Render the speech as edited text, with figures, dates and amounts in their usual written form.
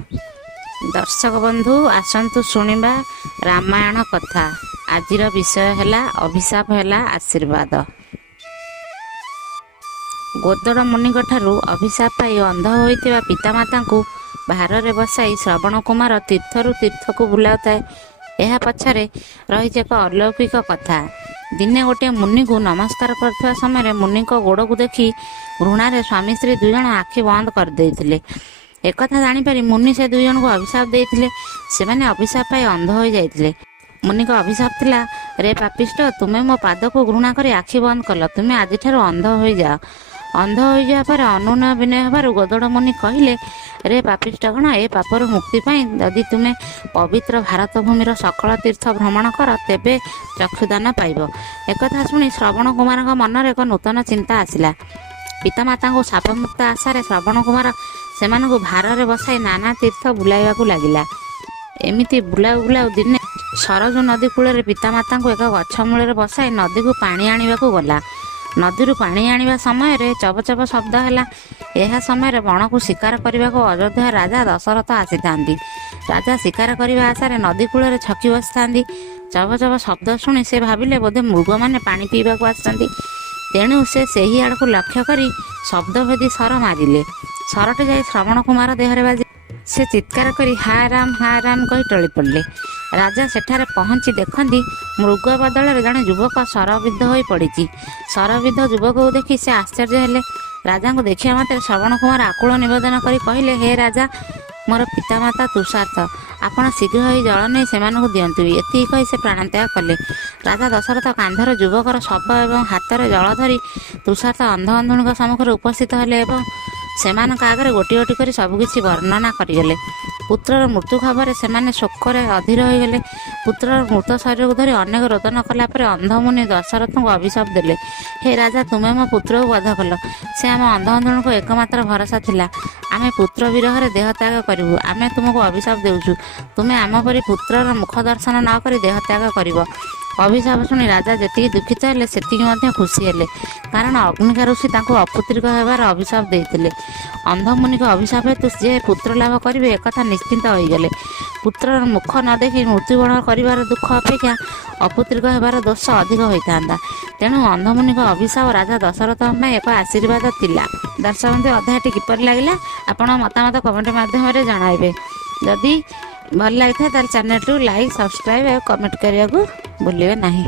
दर्शक बंधु आसतु शुणिबा रामायण कथा। आजिर विषय है अभिशाप है आशीर्वाद। गोदड़ मुनि ठारू अभिशाप पाई अंध होइतिबा पितामाता को भार रे बसाई श्रवण कुमार तीर्थरू तीर्थ को बुलाउताए। यह पछरे रही एक अलौकिक कथा। दिने गोटे मुनि को नमस्कार करथिबा समय मुनि को गोड़ को देखी घृणार स्वामी स्त्री दुई जन आखि बंद कर देइथिले। एक जानीपारी मुनि से दुई जन को अभिशाप देइथिले। से माने अभिशाप पाई अंध हो जाइथिले। मुनि को अभिशाप थिला, रे पापिष्ट, तुमे मो पाद को घृणा करी आखि बंद कल, तुमे आज ठारू अंध हो जाओ। अंध हो जा पर अनुनय विनय हेबारु गोदड़ मुनि कहिले, रे पापिष्ट गण, ए पापर मुक्ति पाई यदि तुमे पवित्र भारत भूमिर सकल तीर्थ भ्रमण कर तेबे चक्षुदान पाइब। एकथा शुणी श्रवण कुमार मनर एक नूतन चिंता आसिला। पितामाता को शापमुक्त आशारे श्रवण कुमार सेमानकु भार बसाई नाना तीर्थ बुलाइबा लगिला। एमिति बुलाऊ बुलाऊ दिने सरजू नदी कूल पितामाता को एक गछ मूल बसाई नदी को पानी आनिबाकु गला। नदी पानी आनिबा समय चब चब शब्द है। यह समय बण को शिकार करने को अयोध्या राजा दशरथ आसी था। राजा शिकार करने आशारे नदी कूल छकी बसी था। चब चब शब्द शुणी से भाविले बोधे मृग मैंने पानी पीवा आसछन्ति। तेणु से ही आड़ को लक्ष्य करी शब्द भेदी सर मारिले। सरटे जाई श्रवण कुमार देहरे बाजी। से चित्कार करी हा राम कही टली पड़े। राजा सेठारे पहुंची देखती मृग बदल जड़े युवक सरविद्ध हो पड़ी। सरविद्ध युवक को देखी से आश्चर्य हेले। राजा को देखिया मात्रे श्रवण कुमार आकुल निवेदन करी कहले, हे राजा, मोर पितामाता तुषार्थ, आपण शीघ्र ही जल नहीं सेमानकु दियंतु। एति कही से प्राणत्याग कले। राजा दशरथ कांधर युवकर शव एवं हाथ में जल धरी तुषार्थ अंध अंधुणी सम्मुख उपस्थित हेले एवं सेमानक आगे गोटी गोटी कर सबकिछि वर्णना करिगले। पुत्रर मृत्यु खबर से शोकरे अधीर हो गले। पुत्रर मृत शरीर को धरी अनेक रोदन कलापर अंधमुनि दशरथ को अभिशाप देले, हे राजा, तुम्हें मो पुत्र को वध कल। से आम अंध अंधुणी को एकमात्र भरोसा थिला। आमे पुत्र विरह देह त्याग करूँ। आमे तुमको अभिशाप देउछु। तुम्हें आम परी पुत्रर मुख दर्शन न करी देह त्याग कर। अभिशाप शुणी राजा जी दुखित हेले सेतिकी खुशी हेले, कारण अग्निका ऋषि तांको अपुत्रिक हेबार अभिशाप देइथिले। अंधमुनि को अभिशाप हेतु जे पुत्र लाभ करिवे एकथा निश्चिंत होइगले। पुत्रर मुख न देखि मृत्युवरण करिवार दुख अपेक्षा अपुत्रिक हेबार दोष अधिक होइतांदा। तेणु अंधमुनि को अभिशाप राजा दशरथ में एक आशीर्वाद थिला। दर्शक बंधु, अध्यायटी किपरि लागिला आपण मतामत कमेंट माध्यम जणाइबे। जदि भल लगी था चैनल लाइक, सब्सक्राइब और कमेंट करने को भूलिए नहीं।